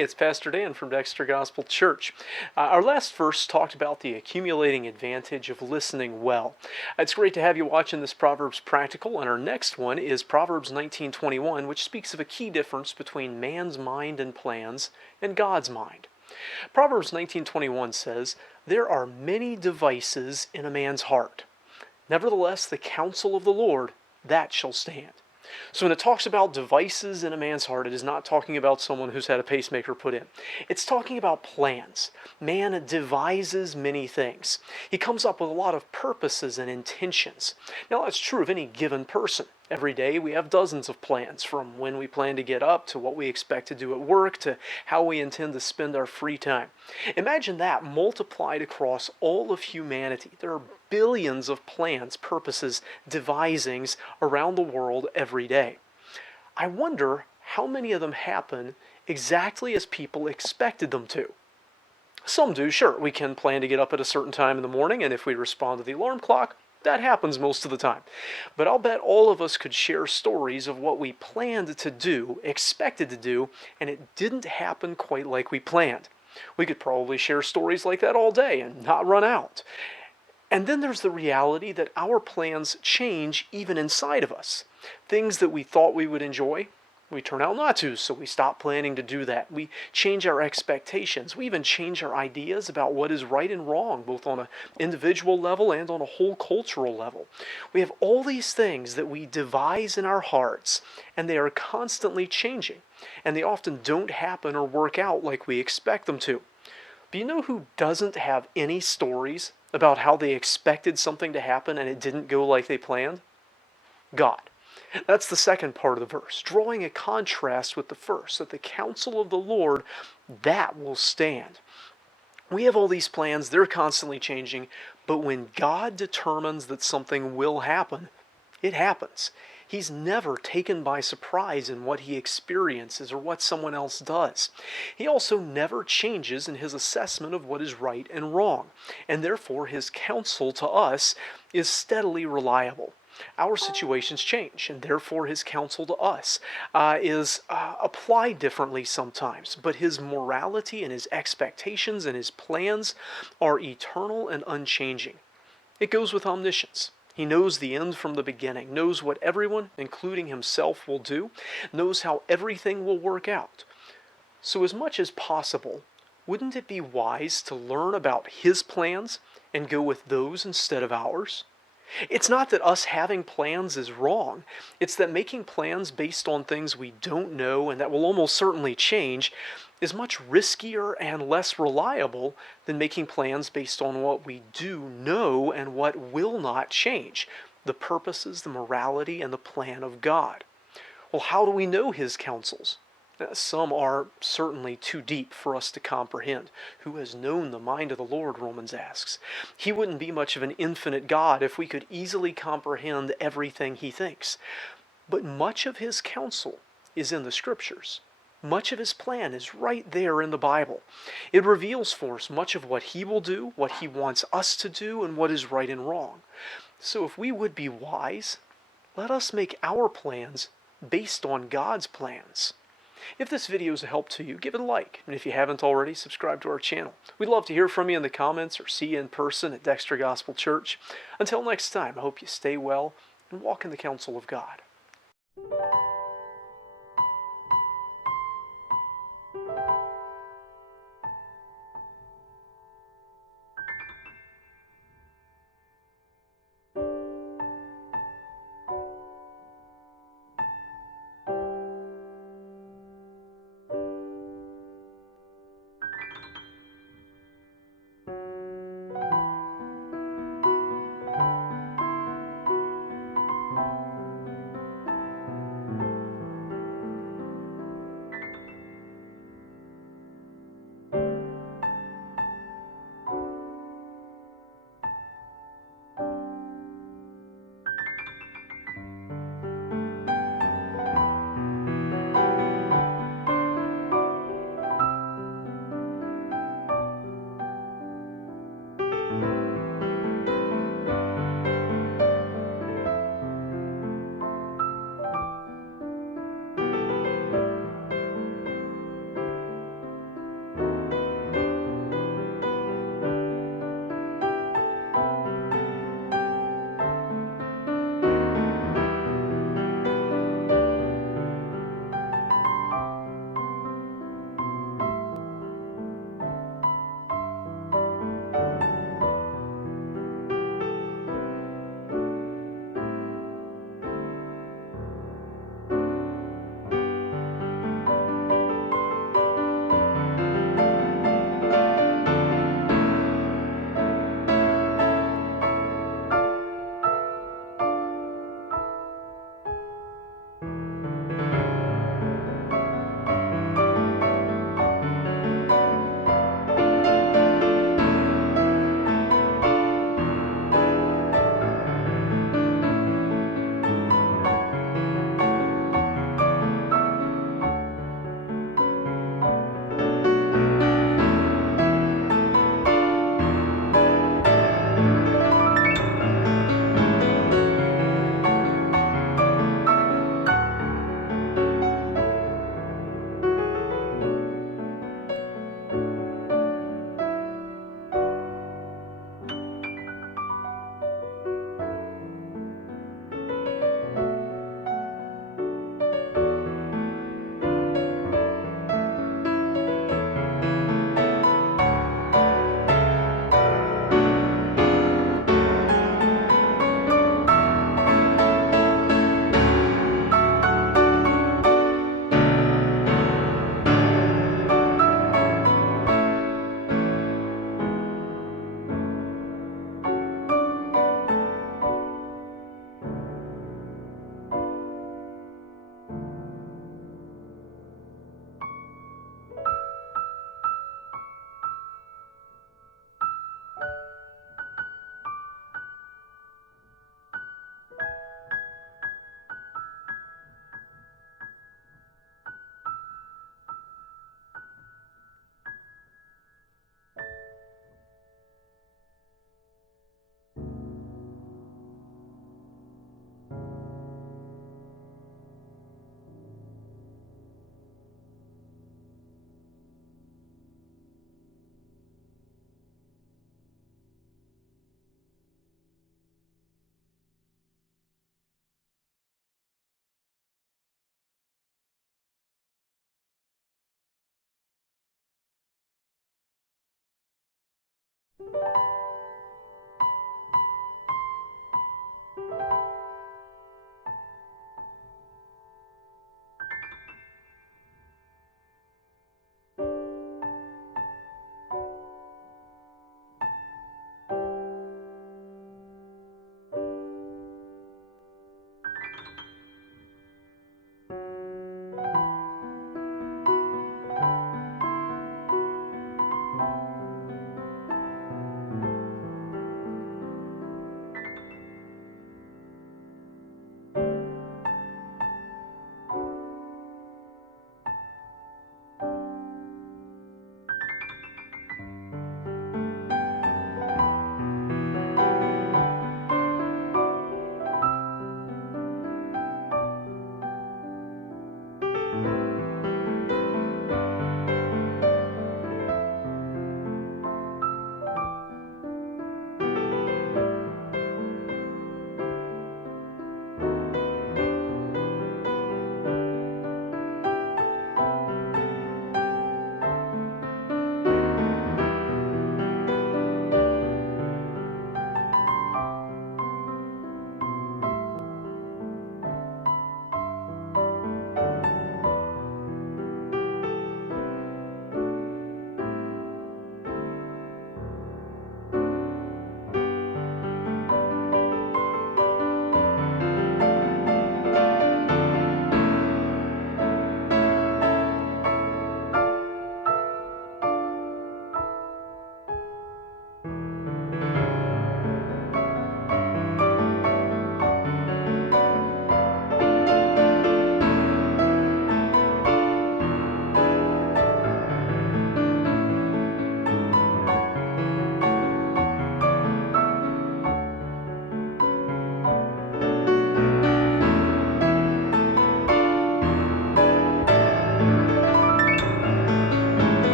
Hey, it's Pastor Dan from Dexter Gospel Church. Our last verse talked about the accumulating advantage of listening well. It's great to have you watching this Proverbs practical, and our next one is Proverbs 19:21, which speaks of a key difference between man's mind and plans and God's mind. Proverbs 19:21 says, "There are many devices in a man's heart. Nevertheless, the counsel of the Lord, that shall stand." So when it talks about devices in a man's heart, it is not talking about someone who's had a pacemaker put in. It's talking about plans. Man devises many things. He comes up with a lot of purposes and intentions. Now that's true of any given person. Every day we have dozens of plans, from when we plan to get up to what we expect to do at work to how we intend to spend our free time. Imagine that multiplied across all of humanity. There are billions of plans, purposes, devisings around the world every day. I wonder how many of them happen exactly as people expected them to. Some do, sure. We can plan to get up at a certain time in the morning, and if we respond to the alarm clock, that happens most of the time. But I'll bet all of us could share stories of what we planned to do, expected to do, and it didn't happen quite like we planned. We could probably share stories like that all day and not run out. And then there's the reality that our plans change even inside of us. Things that we thought we would enjoy, we turn out not to, so we stop planning to do that. We change our expectations. We even change our ideas about what is right and wrong, both on an individual level and on a whole cultural level. We have all these things that we devise in our hearts, and they are constantly changing, and they often don't happen or work out like we expect them to. But you know who doesn't have any stories about how they expected something to happen and it didn't go like they planned? God. That's the second part of the verse, drawing a contrast with the first, that the counsel of the Lord, that will stand. We have all these plans, they're constantly changing, but when God determines that something will happen, it happens. He's never taken by surprise in what he experiences or what someone else does. He also never changes in his assessment of what is right and wrong, and therefore his counsel to us is steadily reliable. Our situations change, and therefore his counsel to us is applied differently sometimes, but his morality and his expectations and his plans are eternal and unchanging. It goes with omniscience. He knows the end from the beginning, knows what everyone, including himself, will do, knows how everything will work out. So as much as possible, wouldn't it be wise to learn about his plans and go with those instead of ours? It's not that us having plans is wrong. It's that making plans based on things we don't know and that will almost certainly change is much riskier and less reliable than making plans based on what we do know and what will not change, the purposes, the morality, and the plan of God. Well, how do we know his counsels? Some are certainly too deep for us to comprehend. Who has known the mind of the Lord, Romans asks. He wouldn't be much of an infinite God if we could easily comprehend everything he thinks. But much of his counsel is in the Scriptures. Much of his plan is right there in the Bible. It reveals for us much of what he will do, what he wants us to do, and what is right and wrong. So if we would be wise, let us make our plans based on God's plans. If this video is a help to you, give it a like, and if you haven't already, subscribe to our channel. We'd love to hear from you in the comments or see you in person at Dexter Gospel Church. Until next time, I hope you stay well and walk in the counsel of God.